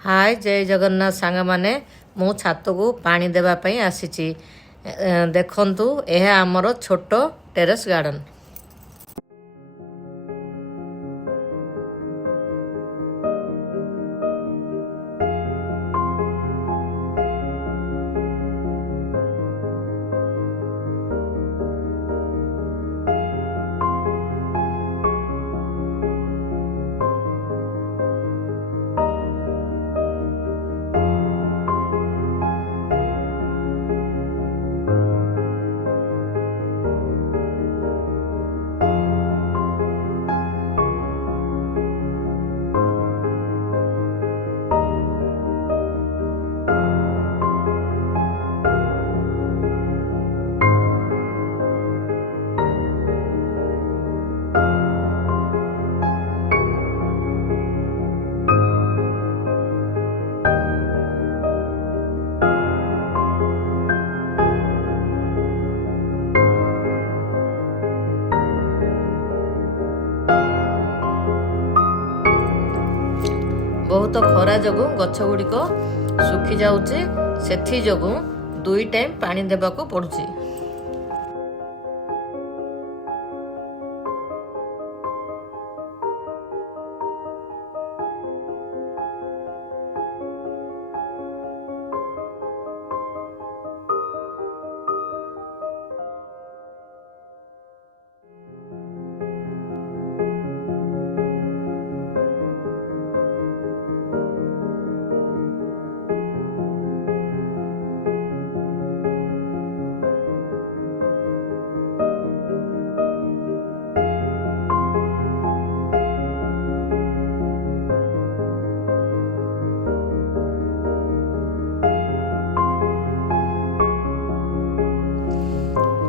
हाय जय जगन्नाथ सांग माने मु छात को पानी देवा पई आसीची। देखंतु यह आमर छोट टेरेस गार्डन। बहुत खरा जो गछ गुड़िक सुखी जाऊँच से जो 2 टाइम पानी देवा को पड़ुची।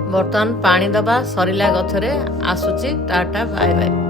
बर्तमान पानी दबा सरिला गछरे आसुची। Tata bye bye.